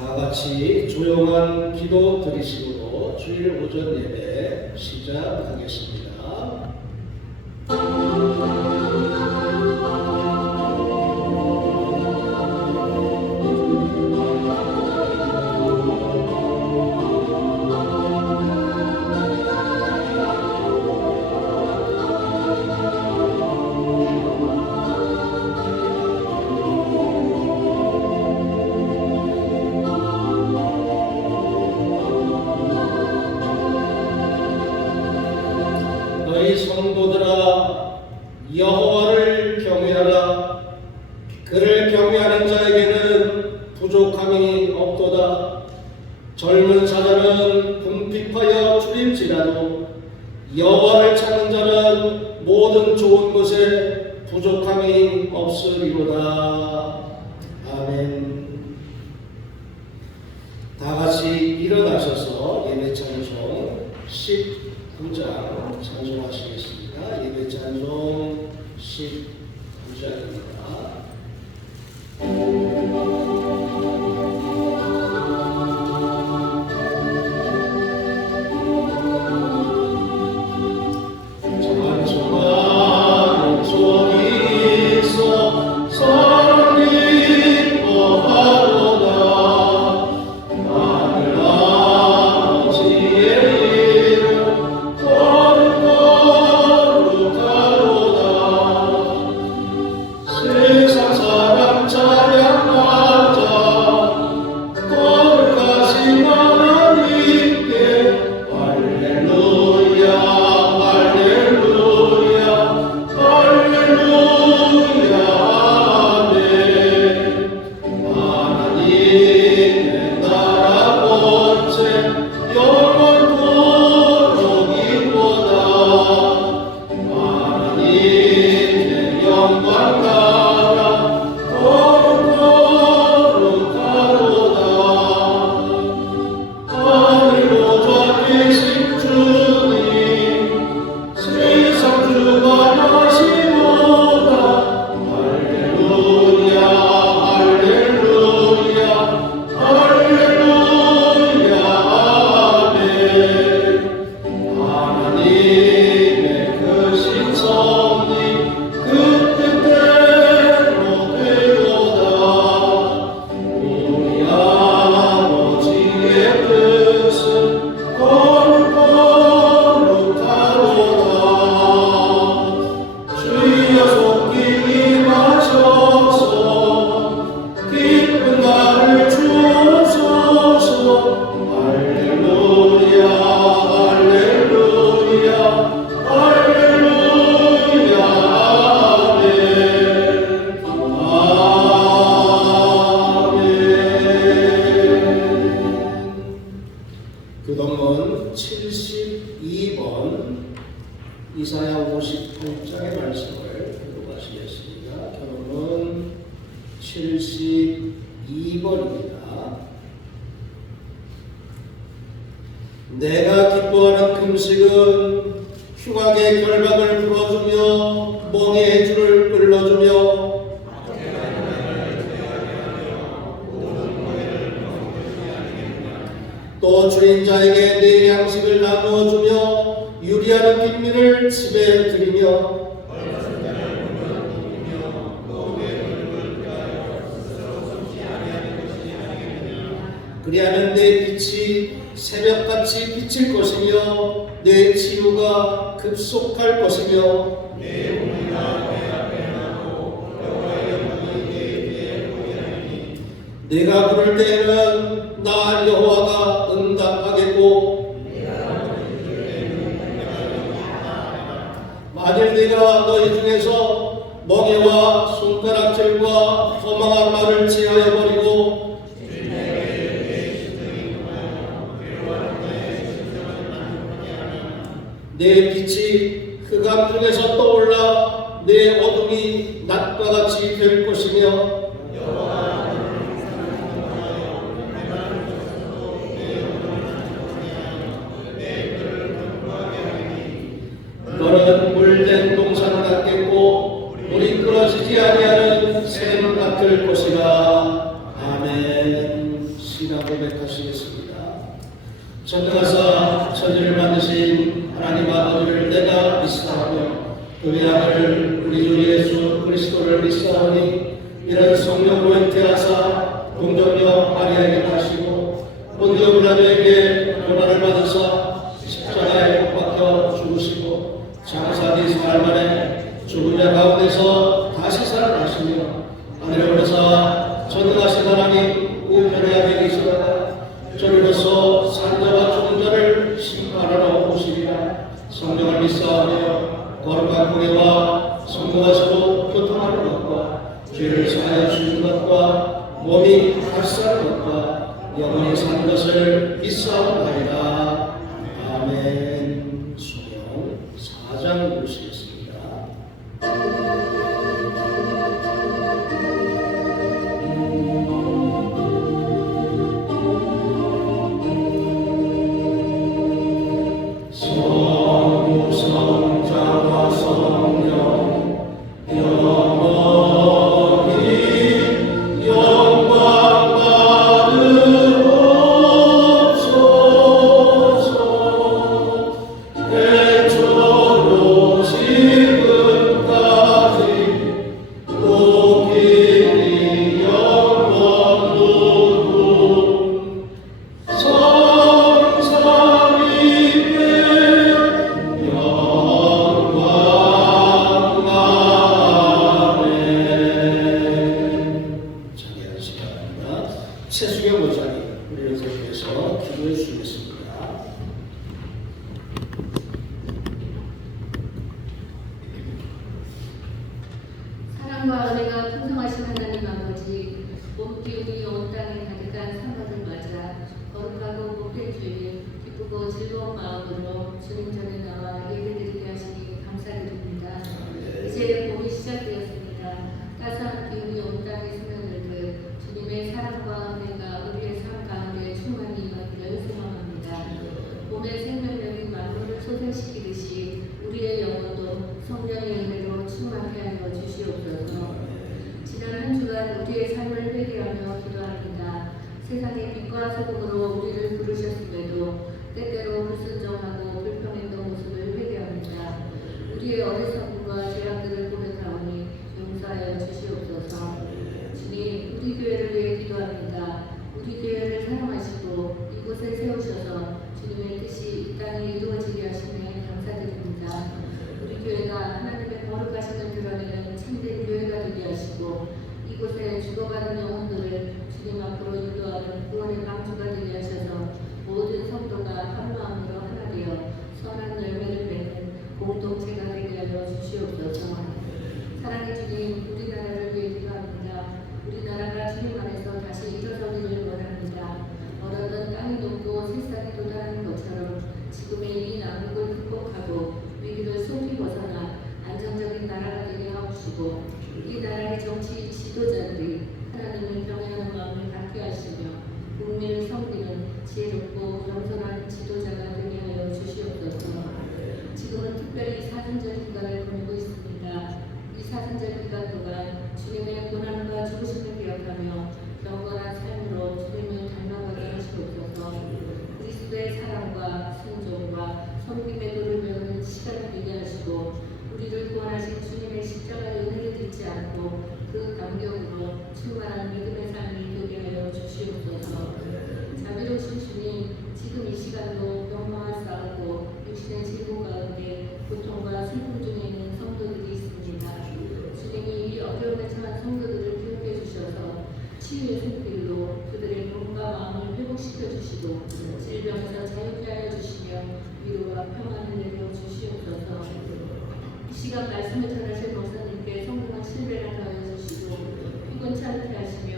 다 같이 조용한 기도 드리시고 주일 오전 예배 시작하겠습니다. 너희 성도들아, 여호와를 경외하라. 그를 경외하는 자에게는 부족함이 없도다. 젊은 사자는 궁핍하여 줄일지라도 여호와를 찾는 자는 모든 좋은 것에 부족함이 없으리로다. 아멘. 다 같이 일어나셔서 예배 찬송 19장 찬송하시겠습니다. 예배 찬송 19장입니다. 교동문 72번 이사야 58장의 말씀을 교독하시겠습니다. 교동문 72번입니다. 내가 기뻐하는 금식은 흉악의 결박을 풀어주며 멍에의 줄을 끌어주며 또 주인 자에게 내 양식을 나누어주며 유리하는 빈민을 집에 들이며 그리하면 내 빛이 새벽같이 비칠 것이며 내 치유가 급속할 것이며 내가 부를 때에는 나 여호와가 응답하겠고 만일 네가 너희 중에서 멍에와 손가락질과 허망한 말을 제하여 버리고 내 빛이 흑암 중에서 떠올라 내 어둠이 낮과 같이 될 것이며 너는 물된 동산 같겠고 물이 끊어지지 아니하는 샘 같을 것이라. 아멘. 시간 전능하사 천지를 만드신 하나님 아버지를 내가 믿사하며 그의 아들 우리 주 예수 그리스도를 믿사하니 이런 성령으로 잉태하사 동정녀 마리아에게 나시고 본디오 빌라도에게 고난을 받으사 십자가에 못 박혀 죽으시고 장사뒤 사흘 만에 죽은 자 가운데서 다시 살아나시며 하늘에 오르사 전능하신 하나님 우편에 계시다가 저리로서 산자와 죽은 자를 심판하러 오시리라. 성령을 믿사하며 거룩한 공예와 성공하시고 교통하는 것과 죄를 사하여 주는 것과 몸이 합사하는 것과 영원히 사는 것을 믿사옵나이다. 아멘. 수명 4장 보시겠습니다. 성자와 성령 영원히 영광 받으옵소서. 태초로 지금까지 높이 영원토록 성삼위께 영광. 아멘. 찬양하는 시간입니다. 최수경 목사님 우리를 위해서 기도해 주시겠습니다. 사랑과 은혜가 풍성하신 하나님 아버지, 온 기운이 온 땅에 가득한 사막을 맞아 거룩하고 복된 주일 기쁘고 즐거운 마음으로 주님 전에 나와 예배드리게 하시니 감사드립니다. 이제 봄이 시작되었습니다. 따스한 기운이 온 땅에 스며들듯 주님의 사랑과 은혜가 우리의 삶 가운데 충만히 임하기를 소망합니다. 봄의 생명력이 만물을 소생시키듯이 우리의 영혼도 성령의 은혜로 충만케 하여 주시옵소서. 지난 한 주간 우리의 삶을 회개하며 기도합니다. 세상의 빛과 소금으로 우리를 부르셨음에도 때때로 불순종하고 불평했던 모습을 회개합니다. 우리의 어리석음과 죄악들을 고백하오니 용서하여 주시옵소서. 주님, 우리 교회를 위해 기도합니다. 우리 교회를 사랑하시고 이곳에 세우셔서 주님의 뜻이 이 땅에 이루어지게 하시네 감사드립니다. 우리 교회가 하나님의 거룩하심을 드러내는 참된 교회가 되게 하시고 이곳에 죽어가는 영혼들을 주님 앞으로 인도하는 구원의 방주가 되게 하셔서 모든 성도가 한 마음으로 하나 되어 선한 열매를 맺는 공동체가 되게 하여 주시옵소서. 사랑의 주님, 우리나라를 위해 기도합니다. 우리나라가 주님 안에서 다시 일어서기를 원합니다. 얼어든 땅이 녹고 새싹이 돋아나는 것처럼 지금의 이 난국을 극복하고 위기를 속히 벗어나 안정적인 나라가 되게 하옵시고 이 나라의 정치 지도자들이 하나님을 경외하는 마음을 갖게 하시며 국민을 섬기는 지혜롭고 겸손한 지도자가 되게 하여 주시옵소서. 지금은 특별히 사순절 기간을 보내고 있습니다. 이 사순절 기간 동안 주님의 고난과 죽으심을 기억하며 경건한 삶으로 주님을 닮아가게 하시옵소서. 그리스도의 사랑과 순종과 섬김의 도를 배우는 시간이 되게 하시고 우리를 구원하신 주님의 십자가의 은혜를 잊지 않고 그 감격으로 충만한 믿음의 삶이 되게 하여 주시옵소서. 자비로우신 주님, 지금 이 시간도 병마와 싸우고 육신의 질고 가운데 고통과 슬픔 중에 있는 성도들이 있습니다. 주님이 이 어려움에 처한 성도들을 기억해 주셔서 치유의 손길로 그들의 몸과 마음을 회복시켜 주시고 질병에서 자유케 하여 주시며 위로와 평안을 내려 주시옵소서. 이 시간 말씀을 전하실 목사님께 성공한 신뢰를 더하여 주시고 피곤치 않게 하시며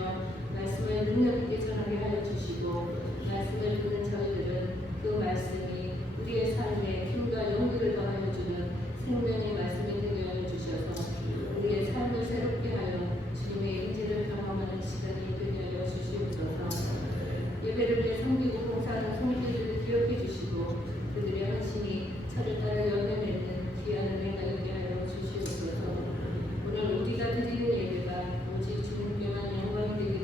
말씀을 능력 있게 전하게 하여 주시고 말씀을 듣는 저희들은 그 말씀이 우리의 삶에 힘과 용기를 더하여 주는 생명의 말씀이 되게 하여 주셔서 우리의 삶을 새롭게 하여 주님의 인지를 경험하는 시간이 되게 하여 주시옵소서. 예배를 위해 섬기고 봉사하는 성도들을 기억해 주시고 그들의 헌신이 철을 따라 열매 맺는 귀한 은혜가 되게 하여 주시옵소서. 오늘 우리가 드리는 예배가 오직 주님께만 영광이 되기를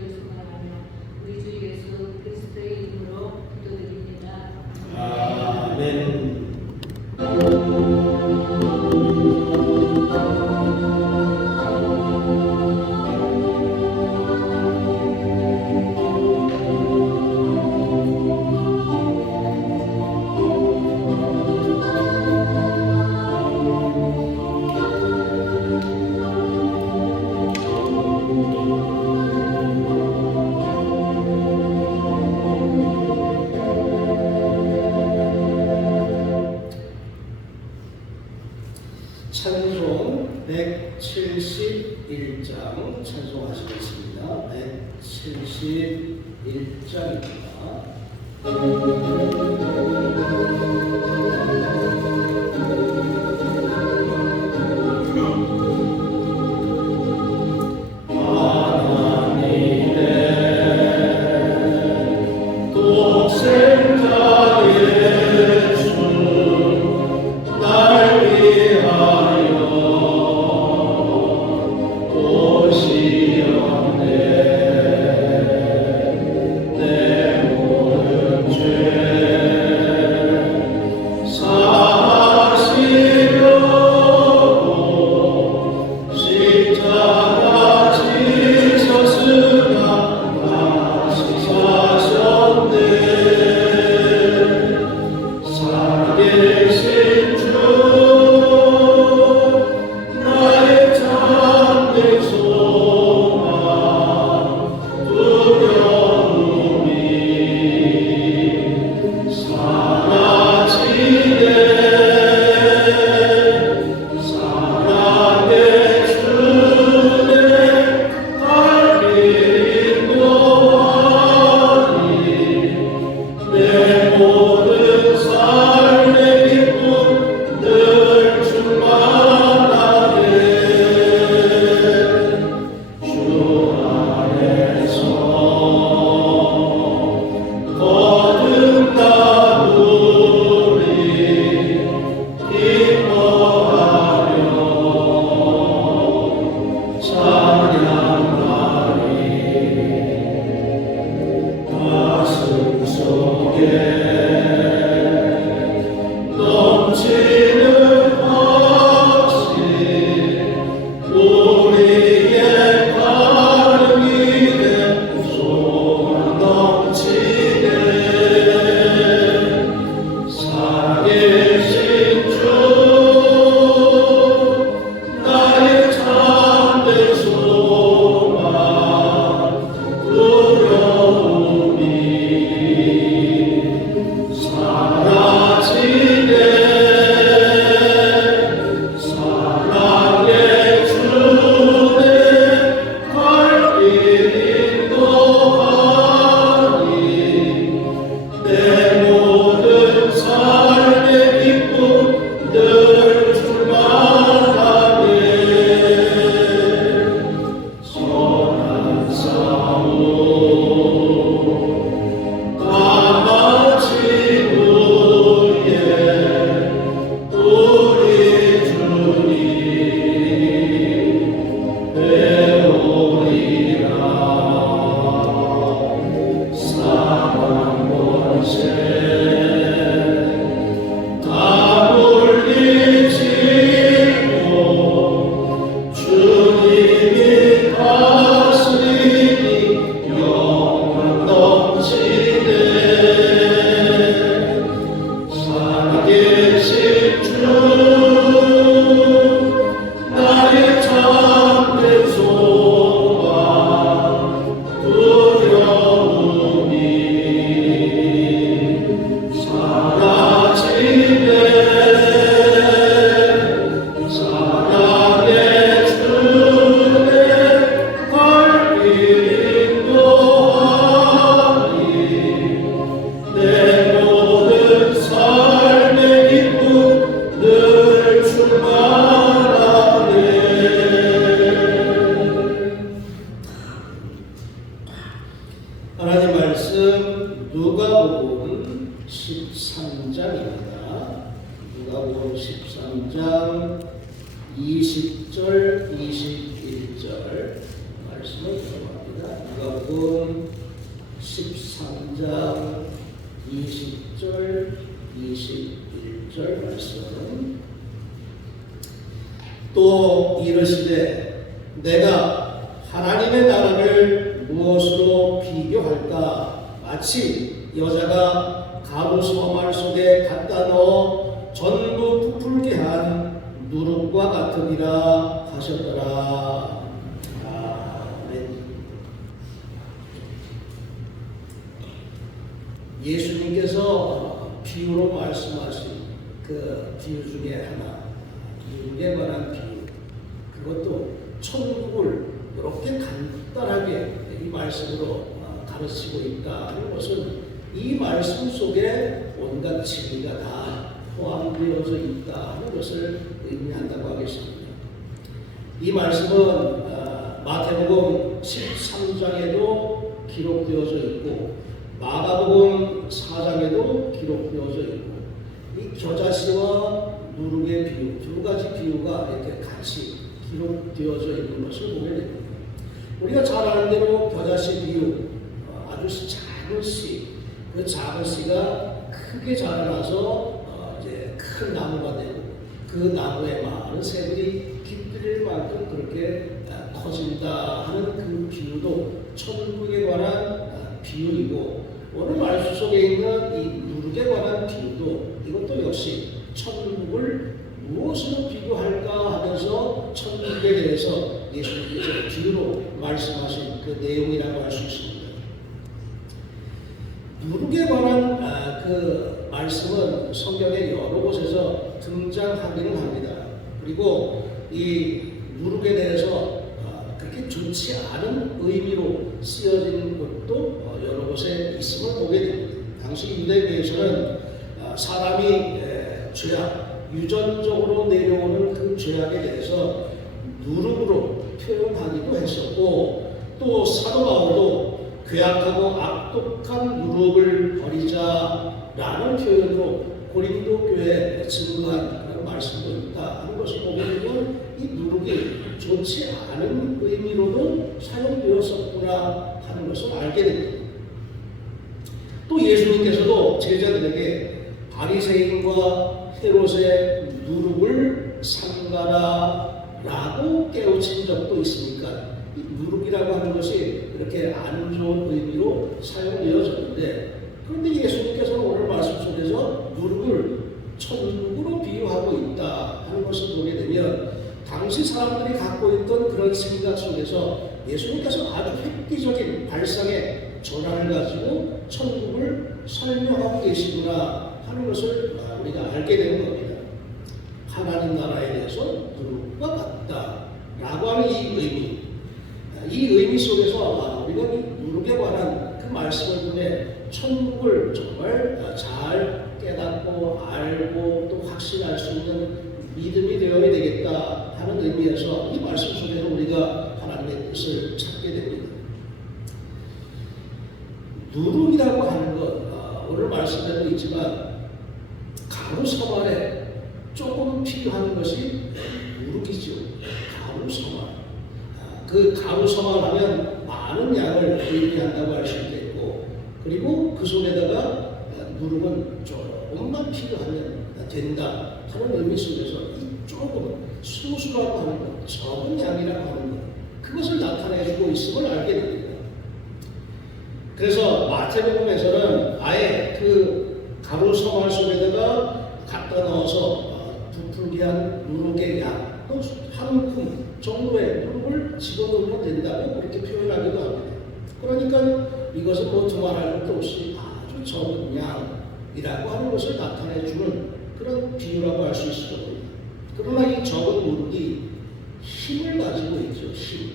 누가복음 13장 20절 21절 말씀을 들어봅니다. 누가복음 13장 20절 21절 말씀은 또 이르시되 내가 하나님의 나라를 무엇으로 비교할까? 마치 여자가 가로수화말 속에 갖다 넣어 전부 부풀게 한 누룩과 같으리라 하셨더라. 아멘. 예수님께서 비유로 말씀하신 그 비유 중에 하나, 미국에 관한 비유, 그것도 천국을 이렇게 간단하게 이 말씀으로 가르치고 있다 하는 것은 이 말씀 속에 온갖 진리가 다 포함되어져 있다 하는 것을 의미한다고 하겠습니다. 이 말씀은 마태복음 13장에도 기록되어져 있고 마가복음 4장에도 기록되어져 있고 이 겨자씨와 누룩의 비유 두 가지 비유가 이렇게 같이 기록되어져 있는 것을 보게 됩니다. 우리가 잘 아는 대로 겨자씨 비유 아주 작은 씨, 그 작은 씨가 크게 자라나서 이제 큰 나무가 되고 그 나무에 많은 새들이 깃들일 만큼 그렇게 커진다 하는 그 비유도 천국에 관한 비유이고 오늘 말씀 속에 있는 이 누룩에 관한 비유도 이것도 역시 천국을 무엇으로 비교할까 하면서 천국에 대해서 예수님께서 비유로 말씀하신 그 내용이라고 할 수 있습니다. 누룩에 관한 그 말씀은 성경의 여러 곳에서 등장하기는 합니다. 그리고 이 누룩에 대해서 그렇게 좋지 않은 의미로 쓰여진 것도 여러 곳에 있음을 보게 됩니다. 당시 유대교에서는 사람이 죄악, 유전적으로 내려오는 그 죄악에 대해서 누룩으로 표현하기도 했었고 또 사도 바울도 괴악하고 악독한 누룩을 버리자라는 표현으로 고린도 교회에 증거한 그런 말씀도 있다 하는 것을 보게 되면 이 누룩이 좋지 않은 의미로도 사용되었었구나 하는 것을 알게 됩니다. 또 예수님께서도 제자들에게 바리새인과 헤롯의 누룩을 삼가라라고 깨우친 적도 있으니까 이 누룩이라고 하는 것이 이렇게 안 좋은 의미로 사용되어졌는데 그런데 예수님께서는 오늘 말씀 속에서 누룩을 천국으로 비유하고 있다 하는 것을 보게 되면 당시 사람들이 갖고 있던 그런 생각 속에서 예수님께서 아주 획기적인 발상의 전환을 가지고 천국을 설명하고 계시구나 하는 것을 우리가 알게 되는 겁니다. 하나님 나라에 대해서 누룩과 같다라고 하는 이 의미 속에서 우리가 이 누룩에 관한 그 말씀을 통해 천국을 정말 잘 깨닫고 알고 또 확신할 수 있는 믿음이 되어야 되겠다 하는 의미에서 이 말씀 속에서 우리가 하나님의 뜻을 찾게 됩니다. 누룩이라고 하는 것 오늘 말씀에도 있지만 가루 서말에 조금 필요한 것이 누룩이죠. 가루 서말. 그 가루 서말하면 많은 양을 의미한다고 할 수 있겠고 그리고 그 속에다가 누룩은 조금만 필요하면 된다 하는 의미 속에서 이 조금 수수라고 하는 것, 적은 양이라고 하는 것 그것을 나타내주고 있음을 알게 됩니다. 그래서 마태복음에서는 아예 그 가루 서말 속에다가 갖다 넣어서 부풀게 한 누룩의 양, 또 한 움큼 정도의 누룩을 집어넣으면 된다고 그렇게 표현하기도 합니다. 그러니까 이것은 뭐 두말할 것도 없이 아주 적은 양이라고 하는 것을 나타내주는 그런 비유라고 할 수 있을 겁니다. 그러나 이 적은 누룩이 힘을 가지고 있죠. 힘.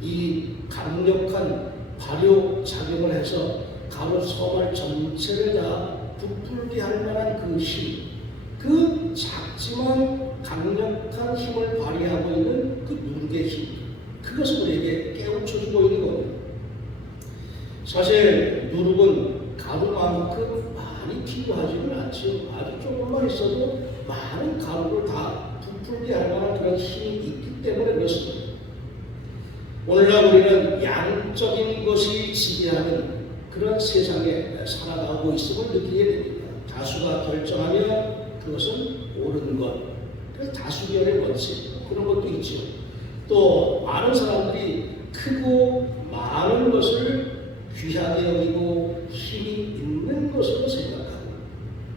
이 강력한 발효 작용을 해서 가루 서말 전체를 다 부풀게 할 만한 그 힘, 그 작지만 강력한 힘을 발휘하고 있는 그 누룩의 힘, 그것을 우리에게 깨우쳐주고 있는 겁니다. 사실 누룩은 가루만큼 많이 필요하지는 않지요. 아주 조금만 있어도 많은 가루를 다 부풀게 할 만한 그런 힘이 있기 때문에 그렇습니다. 오늘날 우리는 양적인 것이 지배하는 그런 세상에 살아가고 있음을 느끼게 됩니다. 다수가 결정하면 그것은 옳은 것, 그래서 다수결의 원칙 그런 것도 있죠. 또 많은 사람들이 크고 많은 것을 귀하게 여기고 힘이 있는 것으로 생각하고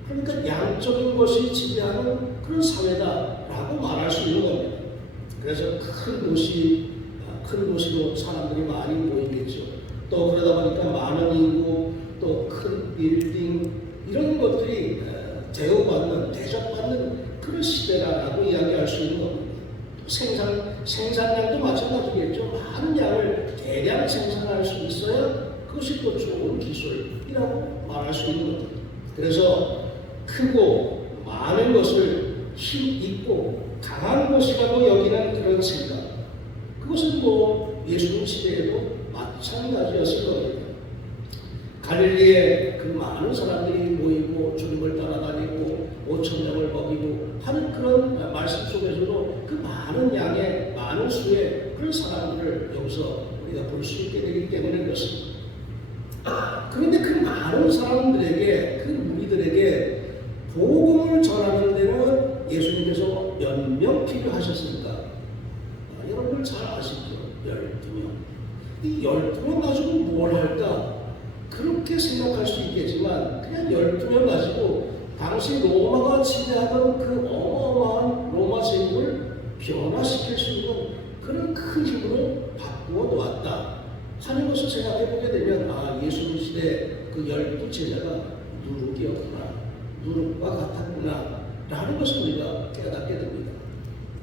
그러니까 양적인 것이 지배하는 그런 사회다라고 말할 수 있는 겁니다. 그래서 큰 도시로 사람들이 많이 모이겠죠. 또 그러다 보니까 많은 인구, 또 큰 빌딩 이런 것들이 대접받는 그런 시대라고 이야기할 수 있는 겁니다. 생산량도 마찬가지겠죠. 많은 양을 대량 생산할 수 있어야 그것이 또 좋은 기술이라고 말할 수 있는 겁니다. 그래서 크고 많은 것을 힘있고 강한 것이라고 여기는 그런 생각, 그것은 뭐 예수님 시대에도 마찬가지였을 겁니다. 갈릴리에 그 많은 사람들이 모이고 주님을 따라다니고 5,000명을 먹이고 하는 그런 말씀 속에서도 그 많은 양의 많은 수의 그런 사람들을 여기서 우리가 볼 수 있게 되기 때문에 그렇습니다. 그런데 그 많은 사람들에게, 그 무리들에게 복음을 전하는 데는 예수님께서 몇 명 필요하셨습니까? 여러분들 잘 아시죠? 12명. 이 12명 가지고 뭘 할까? 그렇게 생각할 수 있겠지만 그냥 12명 가지고 당시 로마가 지배하던 그 어마어마한 로마 제국을 변화시킬 수 있는 그런 큰 힘으로 바꾸어 놓았다 하는 것을 생각해 보게 되면 예수님 시대 그 12 제자가 누룩이었구나, 누룩과 같았구나 라는 것을 우리가 깨닫게 됩니다.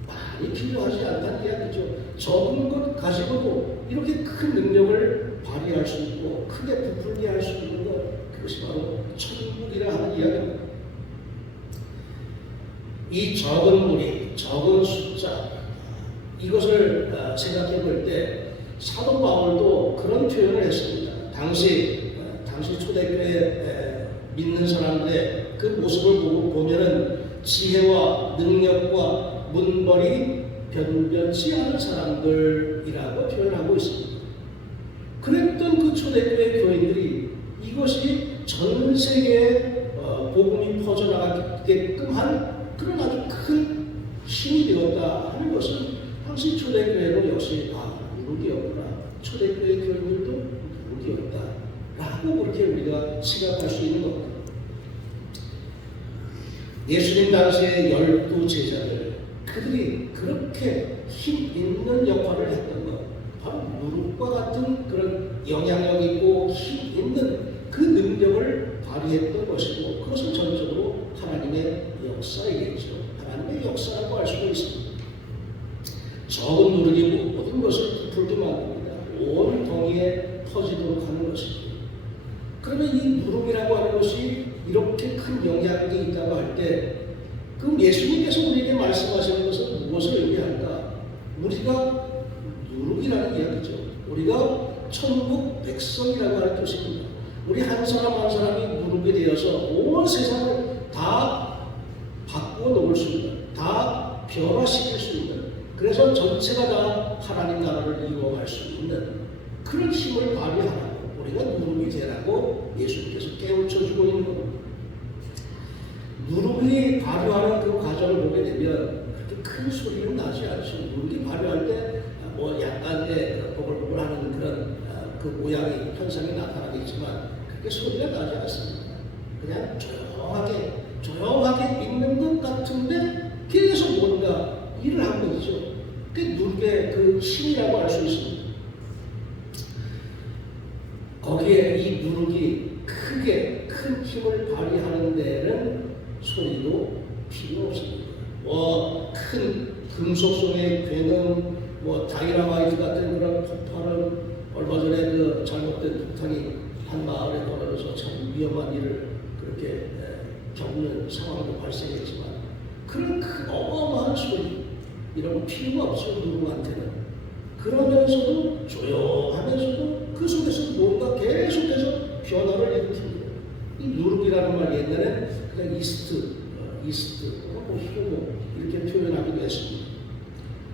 많이 필요하지 않다는 이야기죠. 적은 것 가지고도 이렇게 큰 능력을 발휘할 수 있고 크게 부풀게 할 수 있는 것, 그것이 바로 천국이라 하는 이야기입니다. 이 적은 무리, 적은 숫자, 이것을 생각해 볼 때 사도 바울도 그런 표현을 했습니다. 당시 초대교회 믿는 사람들의 그 모습을 보면은 지혜와 능력과 문벌이 변변치 않은 사람들이라고 표현하고 있습니다. 그랬던 그 초대교회 교인들이 이것이 전 세계에 복음이 퍼져나가게끔 한 그런 아주 큰 힘이 되었다 하는 것은 당시 초대교회도 역시 누룩이었구나, 초대교회 교인들도 누룩이었다 라고 그렇게 우리가 생각할 수 있는 겁니다. 예수님 당시의 12 제자들, 그들이 그렇게 힘 있는 역할을 했던 것, 바로 누룩과 같은 그런 영향력 있고 힘 있는 그 능력을 발휘했던 것이고, 그것은 전적으로 하나님의 역사이겠죠. 하나님의 역사라고 할 수도 있습니다. 적은 누룩이 모든 것을 부풀게 만듭니다. 온 동이에 터지도록 하는 것입니다. 그러면 이 누룩이라고 하는 것이 이렇게 큰 영향력이 있다고 할 때, 그럼 예수님께서 우리에게 말씀하시는 것은 무엇을 의미할까? 우리가 누룩이라는 이야기죠. 우리가 천국 백성이라고 하는 뜻입니다. 우리 한 사람 한 사람이 누룩이 되어서 온 세상을 다 바꾸어 놓을 수 있는, 다 변화시킬 수 있는, 그래서 전체가 다 하나님 나라를 이루어갈 수 있는 그런 힘을 발휘하라고, 우리가 누룩이 되라고 예수님께서 깨우쳐주고 있는 겁니다. 누룩이 발휘하는 그 과정을 보게 되면 그렇게 큰 소리는 나지 않죠. 누룩이 발휘할 때 약간의 보글보글하는 그런 그 모양이, 현상이 나타나겠지만 그렇게 소리가 나지 않습니다. 그냥 조용하게 있는 것 같은데 계속 뭔가 일을 하고 있죠. 그게 누룩의 그 힘이라고 할 수 있습니다. 거기에 이 누룩이 크게 큰 힘을 발휘하는 데는 소리도 필요 없습니다. 큰 금속 속의 괴능, 다이나마이트 같은 그런 폭발은 얼마 전에 그 잘못된 폭탄이 한 마을에 떨어져서 참 위험한 일을 그렇게 겪는 상황도 발생했지만, 그런 큰 어마어마한 소리 이런 거 필요가 없어요. 누구한테는. 그러면서도 조용하면서도 그 속에서 뭔가 계속해서 변화를 일으킵니다. 이 누룩이라는 말 옛날에 그냥 이스트, 이렇게 표현하기도 했습니다.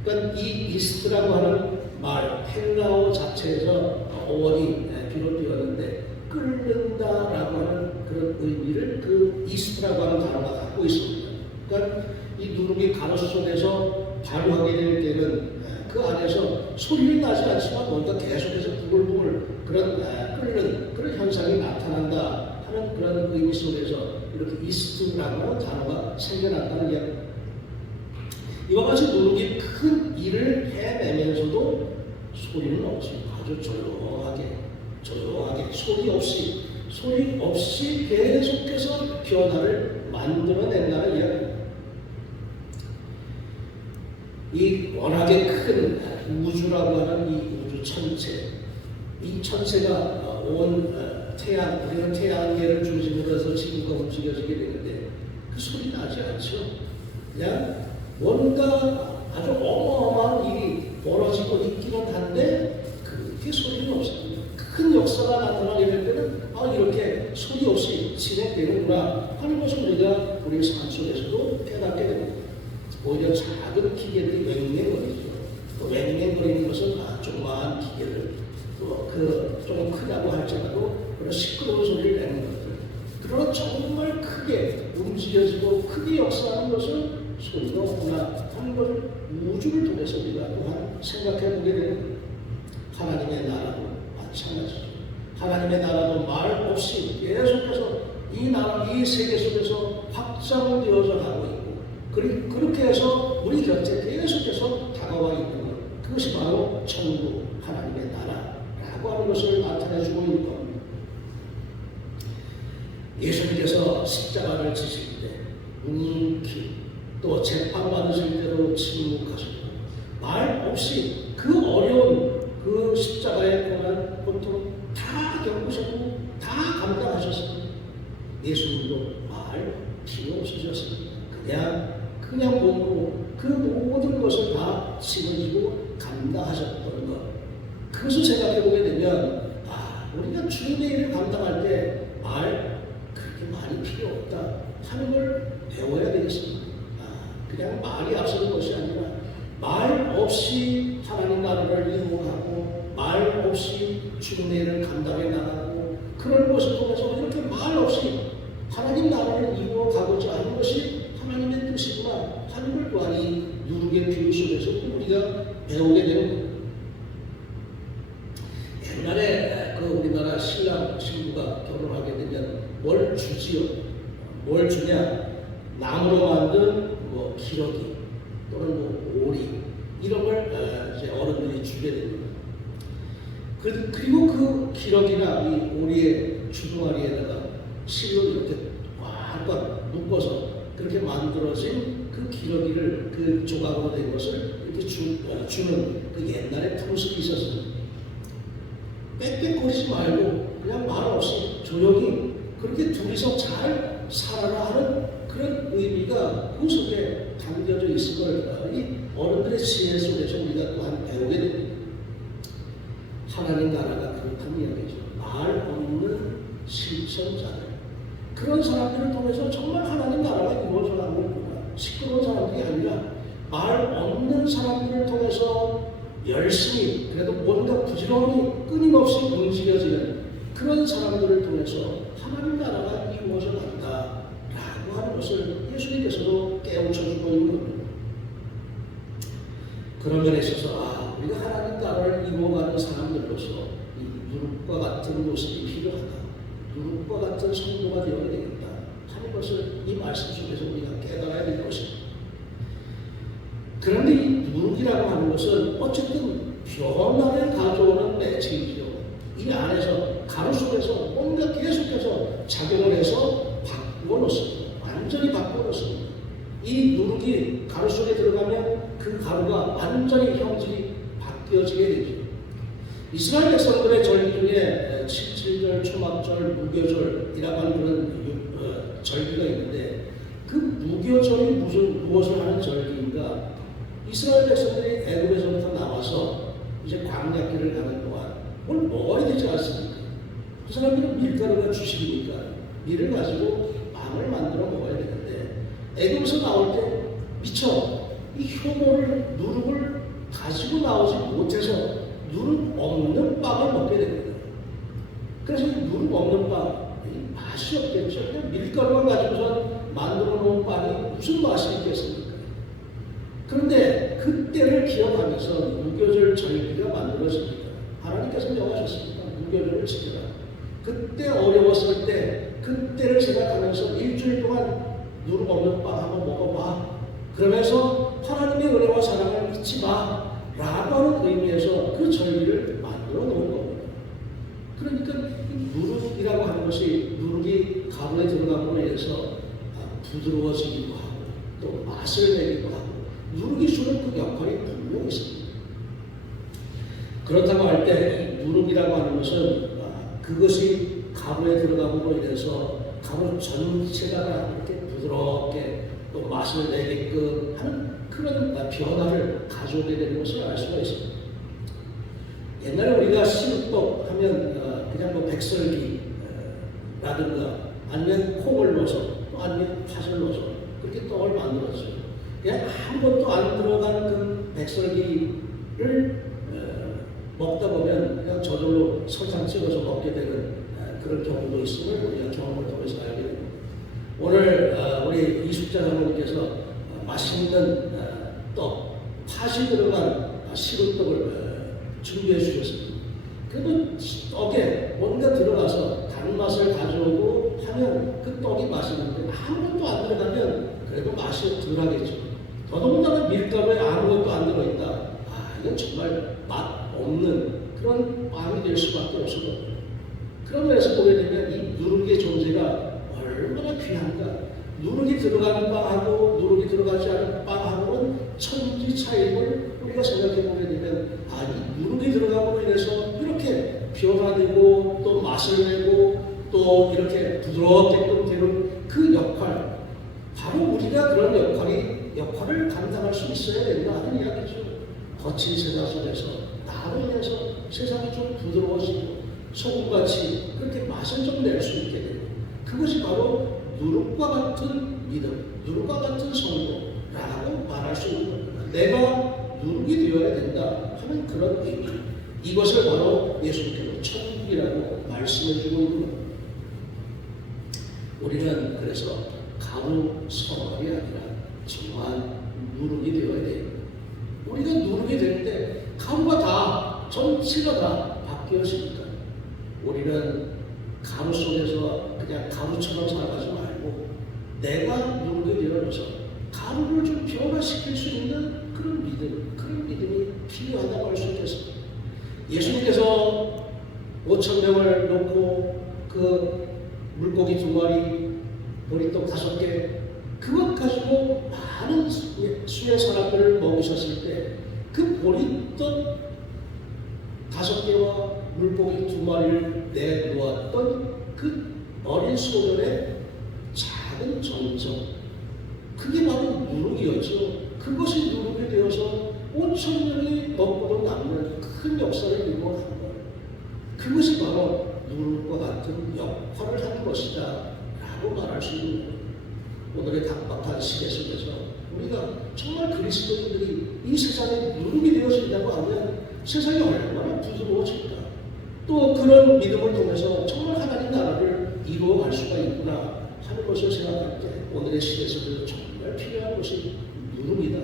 그러니까 이 이스트라고 하는 말, 헬라어 자체에서 어원이 비롯되었는데 끓는다라고 하는 그런 의미를 그 이스트라고 하는 단어가 갖고 있습니다. 그러니까 이 누룩이 가로수 속에서 발효하게 될 때는 그 안에서 소리는 나지 않지만 뭔가 계속해서 부글부글 끓는 그런 현상이 나타난다 하는 그런 의미 속에서 이렇게 이스트라고 하는 단어가 생겨났다는 이야기입니다. 이와 같이 누룩이 큰 일을 해내면서도 소리는 없이 아주 조용하게 소리 없이 계속해서 변화를 만들어낸다는 이야기입니다. 이 워낙에 큰 우주라고 하는 이 우주 천체, 이 천체가 태양, 우리는 태양계를 중심으로 해서 지구가 움직여지게 되는데 그 소리 나지 않죠. 그냥 뭔가 아주 어마어마한 일이 벌어지고 있기는 한데 그게 소리는 없습니다. 큰 역사가 나타나게 될 때는 이렇게 소리 없이 진행되는구나 하는 것을 우리가 우리 삶 속에서도 깨닫게 됩니다. 오히려 작은 기계들이 왱왱거리죠. 또 왱왱거리는 것은 조그마한 기계들, 또 조금 크다고 할지라도 그런 시끄러운 소리를 내는 것들. 그러나 정말 크게 움직여지고 크게 역사하는 것은 소리가 없구나 하는 것을 우주를 통해서 우리가 또한 생각해 보게 되는 하나님의 나라도 마찬가지죠. 하나님의 나라도 말 없이 계속해서 이 나라, 이 세계 속에서 확장되어져 가고 있고 그렇게 해서 우리 곁에 계속해서 다가와 있는 것, 그것이 바로 천국 하나님의 나라라고 하는 것을 나타내주고 있는 겁니다. 예수님께서 십자가를 지실 때 묵묵히 또 재판받으실 때도 침묵하셨고 말 없이 그 어려운 그 십자가의 고난, 고통 다 겪으셨고 다 감당하셨습니다. 예수님도 말 필요 없으셨습니다. 그냥 몸으로 그 모든 것을 다 짊어지고 감당하셨던 것. 그것을 생각해 보게 되면 우리가 주님의 일을 감당할 때 말 그렇게 많이 필요 없다 하는 걸 배워야 되겠습니다. 그냥 말이 앞서는 것이 아니라 말 없이 하나님 나라를 이루어가고 말 없이 주님의 일을 감당해 나가고 그런 것을 통해서 이렇게 말 없이 하나님 나라를 이루어가고자 하는 것이 하나님의 뜻이구나 하는 걸 또한 이 누룩의 비유 속에서 우리가 배우게 되는 겁니다. 옛날에 우리나라 신랑 신부가 결혼하게 되면 뭘 주지요? 뭘 주냐? 나무로 만든 기러기 또는 오리 이런 걸 이제 어른들이 주게 됩니다. 그리고 그 기러기나 이 오리의 주둥아리에다가 실로 이렇게 꽉꽉 묶어서 그렇게 만들어진 그 기러기를 그 조각으로 된 것을 이렇게 주는 그 옛날에 풍습이 있었습니다. 빽빽거리지 말고 그냥 말 없이 조용히 그렇게 둘이서 잘 살아라 하는 그런 의미가 그 속에 담겨져 있을 걸 이 어른들의 지혜 속에서 우리가 또한 배우게 됩니다. 하나님 나라가 그렇다는 이야기죠. 말 없는 실천자들, 그런 사람들을 통해서 정말 하나님 나라가 이루어져 가고 있구나. 시끄러운 사람들이 아니라 말 없는 사람들을 통해서 열심히 그래도 뭔가 부지런히 끊임없이 움직여지는 그런 사람들을 통해서 하나님 나라가 이루어져 간다라고 하는 것을 예수님께서도 깨우쳐주고 있는 겁니다. 그런 면에 있어서 우리가 하나님 나라를 이루어가는 사람들로서 이 누룩과 같은 모습이 필요하다. 누룩과 같은 성도가 되어야 되겠다 하는 것을 이 말씀 속에서 우리가 깨달아야 될 것입니다. 그런데 이 누룩이라고 하는 것은 어쨌든 변화를 가져오는 매체이죠. 이 안에서 가루 속에서 뭔가 계속해서 작용을 해서 바꾸어 놓습니다. 완전히 바꾸어 놓습니다. 이 누룩이 가루 속에 들어가면 그 가루가 완전히 형질이 바뀌어지게 되죠. 이스라엘 백성들의 절기 중에 77절, 초막절, 무교절이라고 하는 그런 절기가 있는데 그 무교절이 무엇을 하는 절기인가? 이스라엘 백성들이 애굽에서부터 나와서 이제 광야길을 가는 동안 뭘 먹어야 되지 않습니까? 그 사람들은 밀가루가 주식이니까 밀을 가지고 빵을 만들어 먹어야 되는데 애굽에서 나올 때 미처 이 효모를 누룩을 가지고 나오지 못해서 누룩 없는 빵을 먹게 됩니다. 그래서 이 누룩 없는 빵 맛이 없겠죠. 그냥 밀가루만 가지고서 만들어 놓은 빵이 무슨 맛이 있겠습니까? 그런데 그때를 기억하면서 무교절 절기가 만들어집니다. 하나님께서 명하셨습니다. 무교절을 지켜라. 그때 어려웠을 때 그때를 생각하면서 일주일 동안 누룩 없는 빵 한번 먹어봐. 그러면서 하나님의 은혜와 사랑을 잊지 마 라고 하는 의미에서 그 절기를 만들어 놓은 겁니다. 그러니까 누룩이라고 하는 것이 누룩이 가루에 들어감으로 인해서 부드러워지기도 하고 또 맛을 내기도 하고 누룩이 주는 그 역할이 분명히 있습니다. 그렇다고 할 때 이 누룩이라고 하는 것은 그것이 가루에 들어감으로 인해서 가루 전체가 이렇게 부드럽게 또 맛을 내게끔 하는 그런 변화를 가져오게 되는 것을 알 수가 있습니다. 옛날에 우리가 시루떡 하면 그냥 뭐 백설기라든가 아니면 콩을 넣어서 또 아니면 팥을 넣어서 그렇게 떡을 만들었어요. 그냥 아무것도 안 들어간 그 백설기를 먹다 보면 그냥 저절로 설탕 찍어서 먹게 되는 그런 경우도 있음을 우리가 경험을 통해서 알게 됩니다. 오늘 우리 이숙자 장로님께서 맛있는 떡, 팥이 들어간 시루떡을 준비해 주셨습니다. 그리고 떡에 뭔가 들어가서 단맛을 가져오고 하면 그 떡이 맛있는데 아무것도 안 들어가면 그래도 맛이 덜하겠죠. 더더군다나 밀가루에 아무것도 안 들어있다. 이건 정말 맛 없는 그런 빵이 될 수밖에 없거든요. 그런 면에서 보게 되면 이 누룩의 존재가 얼마나 귀한가. 누룩이 들어가는 빵하고 누룩이 들어가지 않은 빵하고는 천지 차이를 우리가 생각해 보게 되면 이 누룩이 들어감으로 인해서 이렇게 변화되고 또 맛을 내고 또 이렇게 부드럽게끔 되는 그 역할, 바로 우리가 그런 역할을 감당할 수 있어야 된다 하는 이야기죠. 거친 세상 속에서 나로 인해서 세상이 좀 부드러워지고 소금같이 그렇게 맛을 좀 낼 수 있게 되고, 그것이 바로 누룩과 같은 믿음, 누룩과 같은 성도라고 말할 수 있는 겁니다. 내가 누룩이 되어야 된다 하는 그런 의미, 이것을 바로 예수님께서 천국이라고 말씀해주고 있는 겁니다. 우리는 그래서 가루 성업이 아니라 정말 누룩이 되어야 돼요. 우리가 누룩이 될 때 가루가 다 전체가 다 바뀌어지니까 우리는 가루 속에서 그냥 가루처럼 살아가지 말고 내가 누룩이 되어서 가루를 좀 변화시킬 수 있는 그런 믿음이 필요하다고 할 수 있겠습니다. 예수님께서 5,000명을 놓고 그 물고기 2마리, 보리떡 5개, 그것 가지고 많은 수의 사람들을 먹이셨을 때 그 보리떡 5개와 물고기 2마리를 내놓았던 그 어린 소년의 작은 정성, 그게 바로 누룩이었죠. 그것이 누룩이 되어서 5,000명이 먹고도 남는 큰 역사를 이루어간 거예요. 그것이 바로 누룩과 같은 역할을 하는 것이다 라고 말할 수 있는 거예요. 오늘의 각박한 시대 속에서 우리가 정말 그리스도인들이 이 세상에 누룩이 되어진다고 하면 세상이 얼마나 부드러워질까. 또 그런 믿음을 통해서 정말 하나님 나라를 이루어갈 수가 있구나 하는 것을 생각할 때 오늘의 시대 속에서 정말 필요한 것이 누룩이다.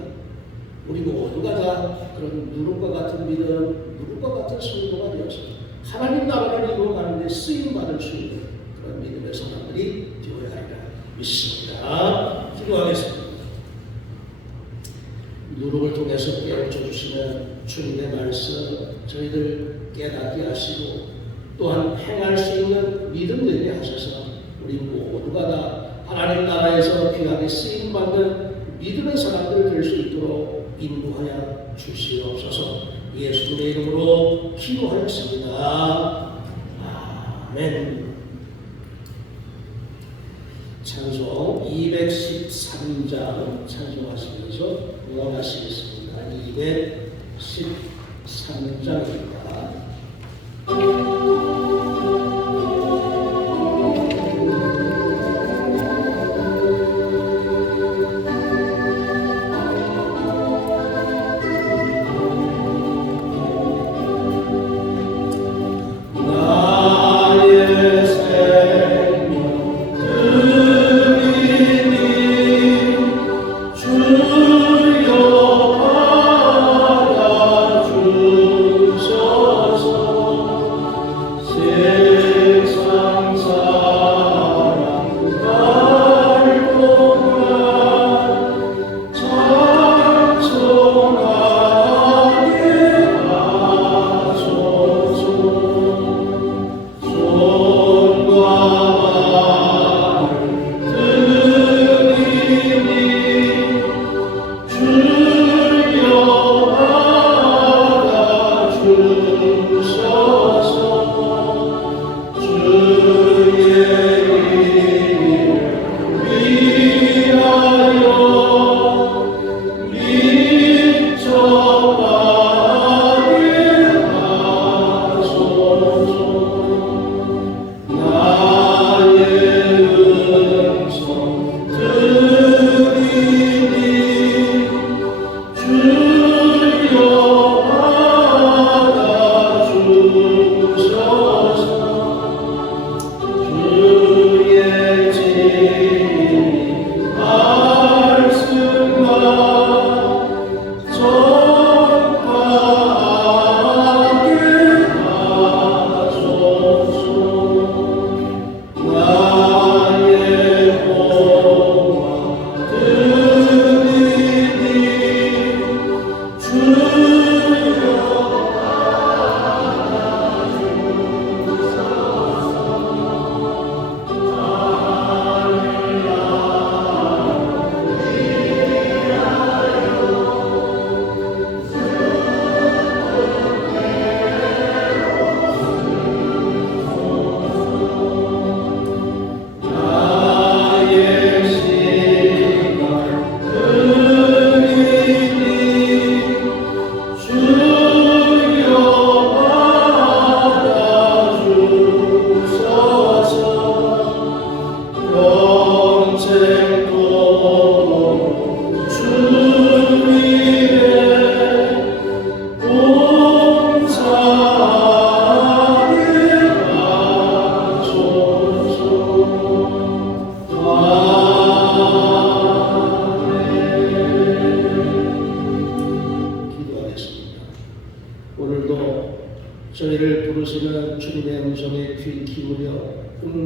우리 모두가 다 그런 누룩과 같은 믿음, 누룩과 같은 성도가 되어서 하나님 나라를 이루어가는 데 쓰임받을 수 있는 그런 믿음의 사람들이 되어야 하리라 믿습니다. 기도하겠습니다. 누룩을 통해서 깨우쳐 주시는 주님의 말씀 저희들 깨닫게 하시고 또한 행할 수 있는 믿음 되게 하셔서 우리 모두가 다 하나님 나라에서 귀하게 쓰임받는 믿음의 사람들 될 수 있도록 인도하여 주시옵소서. 예수님의 이름으로 기도하였습니다. 아멘. 찬송 213장 찬송하시면서 응원하시겠습니다. 213장입니다. 주여 받아 주소서.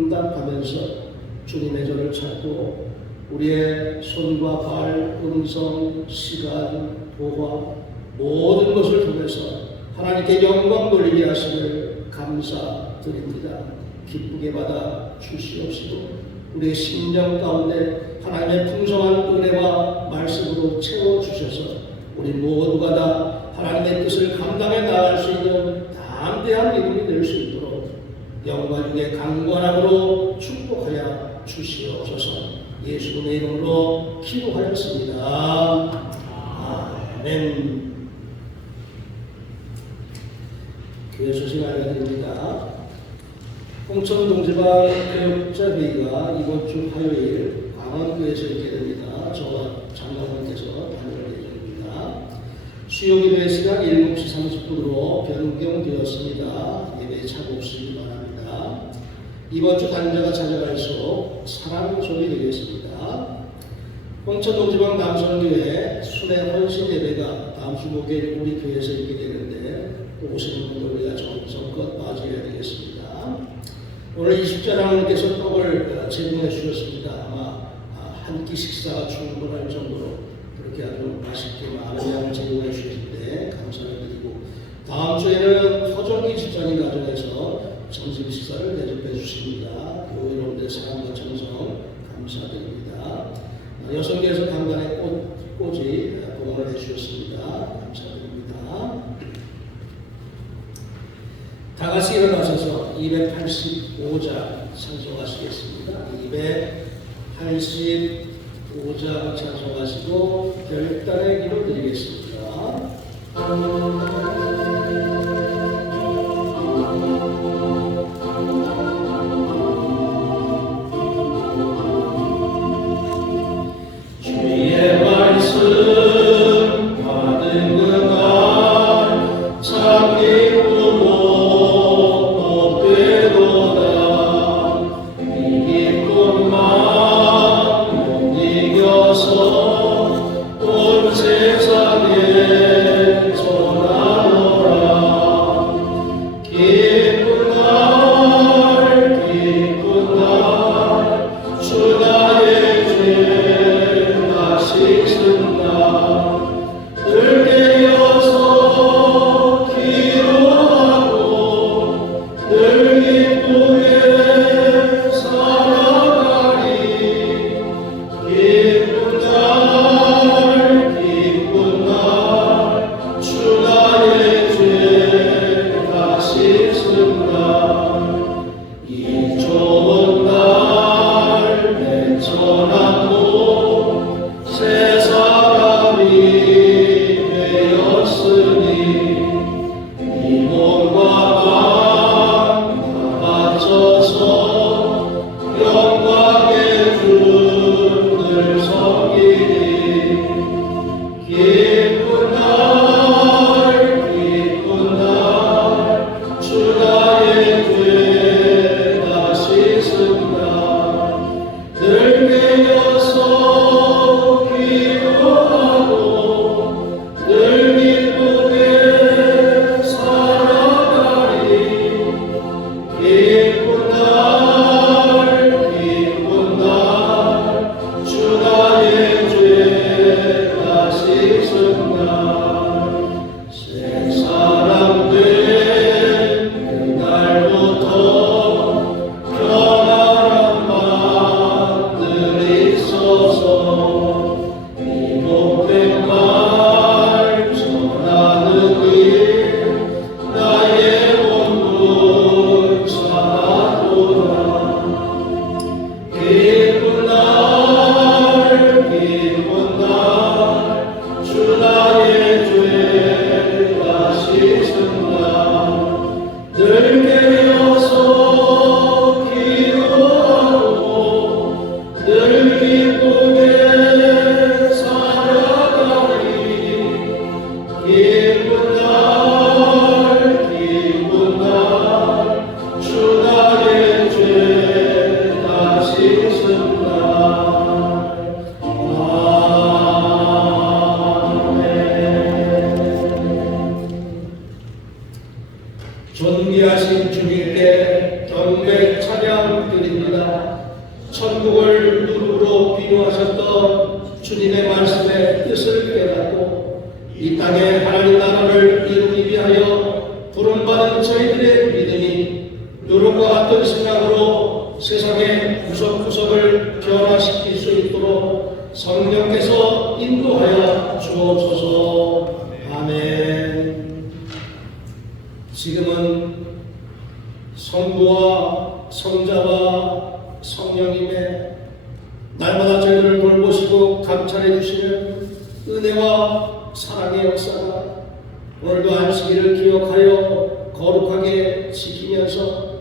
응답하면서 주님의 전을 찾고 우리의 손과 발, 음성, 시간, 도화 모든 것을 통해서 하나님께 영광 돌리게 하시길 감사드립니다. 기쁘게 받아 주시옵시고 우리의 심령 가운데 하나님의 풍성한 은혜와 말씀으로 채워주셔서 우리 모두가 다 하나님의 뜻을 감당해 나갈 수 있는 담대한 믿음이 될 수 있도록 영과 육의 강건함으로 축복하여 주시옵소서. 예수님의 이름으로 기도하였습니다. 아멘. 교회 소식 알려드립니다. 홍천 동지방 교육자회의가 이번 주 화요일 강원교에서 있게 됩니다. 저와 장관님께서 담임을 예정입니다. 수요기도의 시간 7시 30분으로 변경되었습니다. 예배에 참고하시기 바랍니다. 이번 주 단자가 찾아갈수록 사랑 소리 되겠습니다. 홍천 동지방 남선교회 순회 헌신 예배가 다음 주 목요일 우리 교회에서 있게 되는데 오시는 분들 우리가 정성껏 맞이해야 되겠습니다. 오늘 20절 하나님께서 떡을 제공해 주셨습니다. 아마 한 끼 식사가 충분할 정도로 그렇게 아주 맛있게 많은 양을 제공해 주셨는데 감사를 드리고 다음 주에는 허정기 집사님 가정에서 점심 식사를 대접해 주십니다. 교회 여러분들의 사랑과 정성 감사드립니다. 여성계에서 강단의 꽃이 공헌을 해주셨습니다. 감사드립니다. 다 같이 일어나셔서 285장 찬송하시겠습니다. 285장 찬송하시고 별단의 기도 드리겠습니다. 주의 말씀 받은 그날 참 기쁘고 온 세상에 전하노라. 드립니다. 천국을 누룩으로 비유하셨던 주님의 말씀의 뜻을 깨닫고 이 땅에 하나님 나라를 이루기 위하여 부름받은 저희들의 믿음이 누룩과 같은 생각으로 세상의 구석구석을 변화시킬 수 있도록 성령께서 인도하여 주옵소서. 아멘. 지금은 성부와 성자와 성령님의 날마다 저희들을 돌보시고 감찰해 주시는 은혜와 사랑의 역사가 오늘도 안식일을 기억하여 거룩하게 지키면서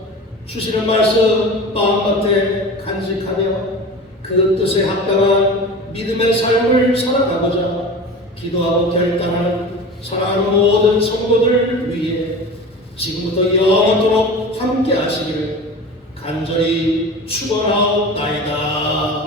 주시는 말씀 마음밭에 간직하며 그 뜻에 합당한 믿음의 삶을 살아가고자 기도하고 결단하는 사랑하는 모든 성도들 위해 지금부터 영원토록 함께 하시기를 간절히 축원하옵나이다.